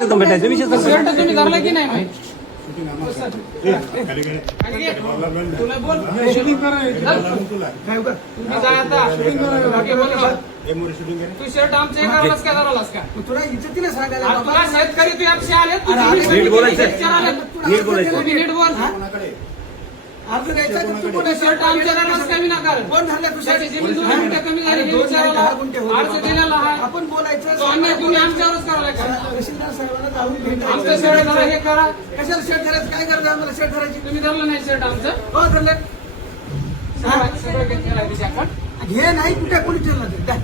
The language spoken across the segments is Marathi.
भेटायचं विषय शर्ट तुम्ही धरला की नाही तुला बोल तुम्ही जा आता तू शर्ट आमच्या एकालाच काय धरलास का तुला इज्जतीने सांगायला तुला शेतकरी तू आमचे आले नीट बोलायचं नीट बोलायचं तुम्ही नीट बोल अर्ज द्यायचा का तू कोणी शर्ट आमच्या घरालाच कमी नका कोण झालं तू त्याची जमीन 2 गुंठे कमी झाली हे विचारायला अर्ज दिलेला आहे आपण बोलायचं तो अन्याय तुम्ही आमच्यावरच करायला का तहसीलदार साहेबांना जाऊन आमचं भेटायचं शर्ट धरा हे करा कशाला शर्ट करायचं काय गरज आहे आम्हाला शर्ट करायची तुम्ही धरलं नाही शर्ट आमचं हो धरलं सगळं घेतलेलं आहे तिच्याकडं हे नाही कुठे कोणी ठेवलं ते द्या.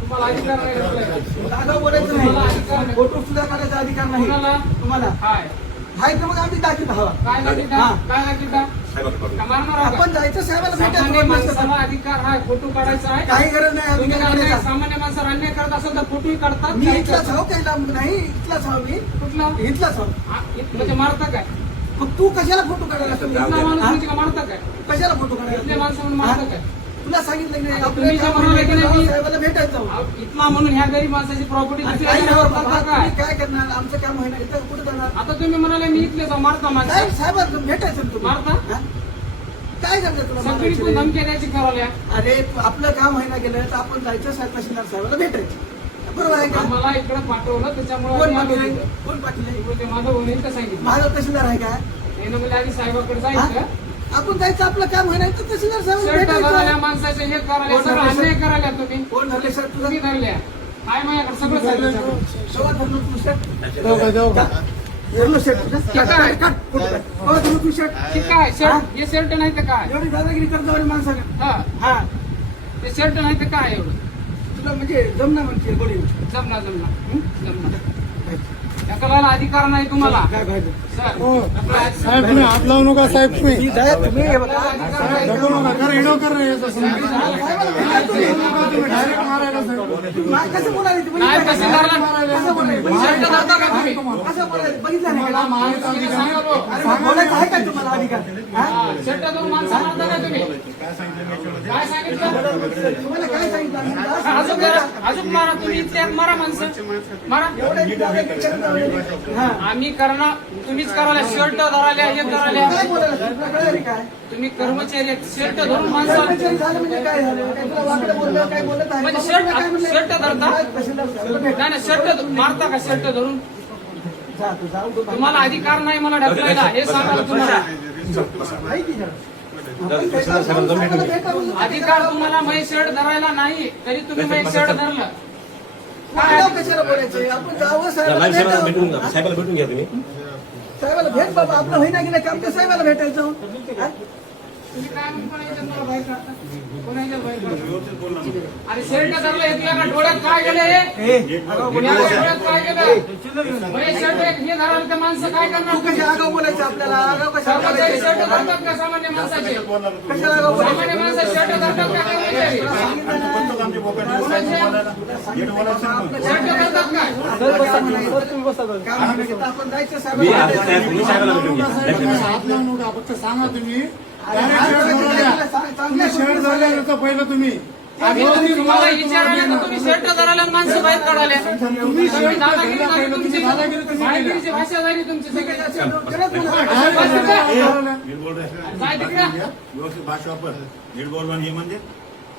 तुम्हाला अधिकार नाही घेतलाय. दादा बोलायचं तुम्हाला अधिकार नाही नाही. फोटो सुद्धा काढायचा अधिकार नाही कोणाला? तुम्हाला हाय हाय तर मग आम्ही दाखवत हवा काय लागेल का? हा. काय लागेल का? का मारणार आहोत का? आपण जायचं साहेबाला सामान्य भेटायचं माणसाला अधिकार आहे फोटो काढायचा आहे काही गरज नाही तुम्ही अधिकार अन्याय- काढायचा. सामान्य माणसाला अन्याय करत असेल तर फोटोही काढतात मी काही इथलाच करतात. आहो काही लांब नाही इथलाच आहो मी कुठला इथलाच आहो म्हणजे मारता काय मग तू कशाला फोटो काढायला इथला माणूस म्हणजे का मारता काय कशाला फोटो इथले काढायला माणसं म्हणून मारता काय तुला सांगितलं की नाही आता आपलं तुम्ही जे काम म्हणाले की आहे, नाही, साहेबाला भेटायचं जाऊ. अहो, इथला म्हणून ह्या गरीब माणसाची प्रॉपर्टी आणि दुसऱ्या काही जणांवर नाही बाबा, करता काय तुम्ही काय करणार आमचं काम होईना इथं कुठे जाणार आता तुम्ही म्हणाले मी इथले जाऊ मारता काय माणसं साहेबाला भेटायचं ना तुम्ही मारता? हा? काय करणार तुला सगळी मारायचं? तू धमक्या द्यायची करायला अरे तू आपलं काम होईना गेलं तर आपण जायचं साहेब तहसीलदार साहेबाला भेटायचं बरोबर आहे का मला इकडे पाठवलं त्याच्यामुळे कोण आम्ही आलो पाठवलंय तिथं. कोण पाठवलंय ते माझं होईल तर सांगितलं माझा तहसीलदार आहे का त्यानं मला आधी साहेबाकडे हा? जायचं आपण जायचं आपलं काम होईना तर तहसीलदार साहेबाला शर्ट घालायला भेटायचं माणसाचे हे करायला कोण सगळं धरले अन्याय सर? करायला तुम्ही कोण धरले सर तुझं तुम्ही धरल्या काय माझ्याकडे सगळं सांगितलं सव्वा धरलो तू शर्ट धरलो शर्ट तुझं? ठीक आहे. काढ, फोटो काढ. हो, धरलो तू शर्ट ठीक आहे शर्ट हे शर्ट नाही तर काय एवढी दादागिरी करतो माणसाने हा हा ते शर्ट नाही तर काय एवढं तुला म्हणजे जमना म्हणते गोडी जमना ढकलायला अधिकार नाही तुम्हाला काय पाहिजे सर साहेब तुम्ही हात लावू नका साहेब तुम्ही मी जाय तुम्ही हे बघा ढकलू नका कर हिडो कर रे याचं समजून. साहेबाला भेटायचं नाही. तुम्ही डायरेक्ट मारायला साहेब नाही, कसं बोलायला तुम्ही? नाही तहसीलदारला कसं बोलायला? शर्ट धरता का तुम्ही कसं बोलायला? बघितलं नाही का? तुम्ही सांगा बो. अरे मग बोलायचं आहे का तुम्हाला अधिकार हा? शर्ट धरून माणसं मारता का तुम्ही काय सांगितलं तुम्हाला काय सांगितलं आम्ही? अजून मारा अजून मारा तुम्ही इथे मारा माणसं मारा एवढ्या दादागिरी करत आहोत. हा. आम्ही करणार तुम्हीच करायला शर्ट धराल्या हे काय करायला बोलायला? तुला कळलं रे काय? तुम्ही कर्मचारी आहेत शर्ट धरून माणसं कर्मचारी झालं म्हणजे काय झालं? काय तुला वाकडं बोललं? काय बोलत आहे? म्हणजे बाबा, काय शर्ट म्हणलं? शर्ट धरता तहसीलदार साहेबाला भेट. नाही नाही शर्ट मारता का शर्ट धरून जा तू, जाऊ तू. तुम्हाला अधिकार नाही मला ढकलायला हे सांगायला तुम्हाला आहे की जरा? आपण साहेबाला भेटावं. अधिकार तुम्हाला मै शर्ट धरायला नाही तरी तुम्ही मै शर्ट धरलं वाकडाव कशाला बोलायचं? आपण जावं साहेबाला भेटावं. साहेबाला भेटून घ्या तुम्ही साहेबाला भेट बाबा आपलं होईना गेलं काम तर साहेबाला भेटायचं जाऊन. हा? तुम्ही काय म्हणून कोणाच्या मला बाहेर काढता कोणाच्या बाहेर काढता अरे शर्ट धरलं हे तुला का डोळ्यात काय गेले याला डोळ्यात काय गेलं मै शर्ट हे धरायला तर माणसं काय तू करणार कशा आगाव बोलायचं आपल्याला आगाव कशाला कर्मचारी शर्ट बोलायचं? धरतात का सामान्य माणसाचे कशाला आगाव बोलायचं? सामान्य माणसं शर्ट धरतात का कर्मचारी शर्ट धरतात काय काम म्हणायचं तर आपण जायचं मी साहेबाला आता साहेब तुम्ही साहेबाला भेटून घ्या हात लावू नका फक्त सांगा तुम्ही डायरेक्ट शर्ट धरू द्या. तुम्ही शर्ट धरल्यानंतर पहिलं तुम्ही तुम्हाला विचारायला तर तुम्ही शर्ट धरायला माणसं बाहेर काढायला तुम्ही शर्ट दादागिरी धरला नाही पहिलं तुमची तुम्ही दादागिरी तुम्ही केली. दादागिरीची भाषा झाली तुमची सगळी करत बोला. काय तिकडं व्यवस्थित भाषा वापर नीट बोल हे म्हणजे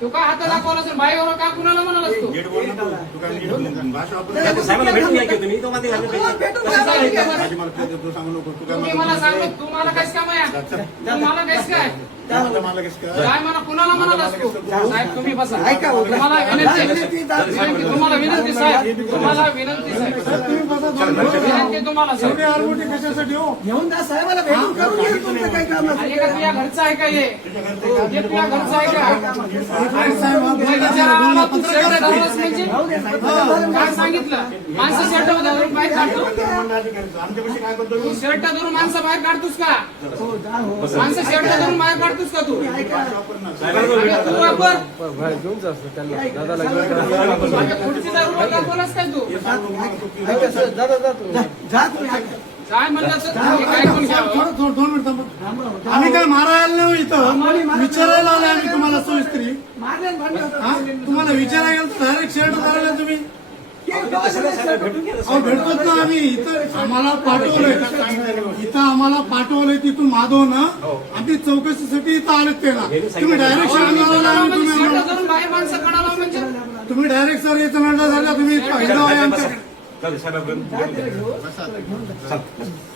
तू काय हात दाखवला असेल बाईवर का कुणाला म्हणालास तू नीट बोल ना तू काय नीट भाषा वापर साहेबाला भेटून घ्या की तुम्ही तो मध्ये घालून भेटून जा. माझी मला तू सांगू नको तू तुम्ही काय मला सांग तू मला काहीच काम आहे तू मला काहीच काय मला कसं काय काय मला कुणाला म्हणालास तू साहेब तुम्ही बसा ऐका हो. तुम्हाला विनंती विनंती, तुम्हाला विनंती साहेब तुम्हाला विनंती साहेब तुम्ही बसा दोन मिनिटं. विनंती तुम्हाला साहेब एवढी आरबोटी कशासाठी हो घेऊन जा साहेबाला भेटून करून घ्या तुमचं काही काम आणि असेल का तुझ्या घरचं आहे का हे तुझ्या घरचं आहे का साहेब तुला विचारायला आला, तू शर्ट धरलास म्हणजे काय सांगितलं माणसं शर्ट धरून बाहेर काढतो आमच्यापाशी काय करतो तू शर्ट धरून माणसं बाहेर काढतोस का हो, जा हो. माणसं शर्ट धरून बाहेर काढतोस का तू तू वापर माझ्या खुर्चीचा रुपये दाखवलास काय तू ऐका सर, जा तुम्ही ऐका. काय म्हणलं तर हे काय कोण घ्यावं? थोडं दोन मिनिटं थांबा. आम्ही काय मारायला नाही इथं विचारायला आलो आम्ही तुम्हाला सोयीस्त्री मारले आणि भांडण होतं. हा तुम्हाला विचारायला गेलं तर डायरेक्ट शर्ट धरायला तुम्ही अहो भेटत ना आम्ही इथं आम्हाला पाठवलंय इथं आम्हाला पाठवलंय तिथून माधवनं आम्ही चौकशीसाठी इथं आलेत त्याला तुम्ही डायरेक्ट शाळेला आला शर्ट धरून बाहेर माणसं काढायला म्हणजे तुम्ही डायरेक्ट सर याचा नंतर झाला तुम्ही हिरो आहे आमच्याकडे चालेल साहेबांपर्यंत घेऊन